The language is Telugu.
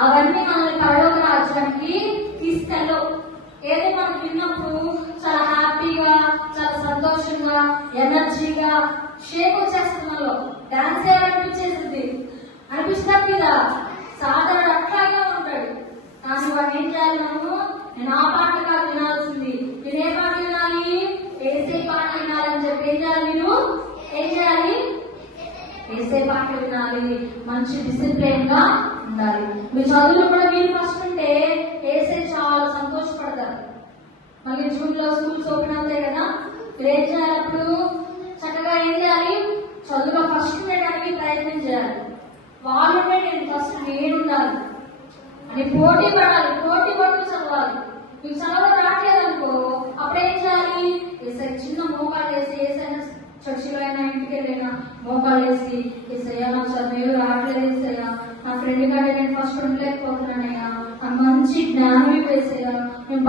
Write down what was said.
అవన్నీ మనల్ని పరలోక రాజ్యానికి తీసుకెళ్ళవు. ఏదో మనం విన్నప్పుడు చాలా హ్యాపీగా, చాలా సంతోషంగా, ఎనర్జీగా, షేక్ వచ్చేస్తున్నారు, డాన్స్ చేయాలనిపించేసింది, అనిపిస్తుంది కదా. సాధారణ అట్లాగే ఉంటాడు. కానీ వాడు ఏం చేయాలి? నేను ఆ పాట కాదు వినాల్సింది, నేను ఏ పాట వినాలి? ఏసే పాట వినాలని చెప్పి ఏం చేయాలి? ఏం చేయాలి? ఏసే పాట వినాలి. మంచి డిసిప్లిన్ గా ఉండాలి. మీ చదువులో కూడా మీరు ఫస్ట్ ఉంటే ఏసే చాలా సంతోషపడతారు. మళ్ళీ జూన్ లో స్కూల్స్ ఓపెన్ అవుతాయి కదా, మీరు ఏం చేయాలి? అప్పుడు చక్కగా ఏం చేయాలి? చదువులో ఫస్ట్ ఉండడానికి ప్రయత్నం చేయాలి. వాళ్ళుంటే నేను ఫస్ట్ నేను ఉండాలి అని పోటీ పడాలి. పోటీ పడుతూ చదవాలి. మీకు చదవడం రావట్లేదనుకో, అప్పుడేం చేయాలి? చిన్న మోకాలు వేసి, ఏసైనా చర్చిలో అయినా ఇంటికి వెళ్ళినా మోకాలు వేసి, ఏసయ్యా నాకు చదువు రావట్లేదు, ఏసయ్యా నా ఫ్రెండ్ కంటే నేను ఫస్ట్ ఉండలేకపోతున్నానయ్యా, నాకు మంచి జ్ఞానం వేసయ్యా,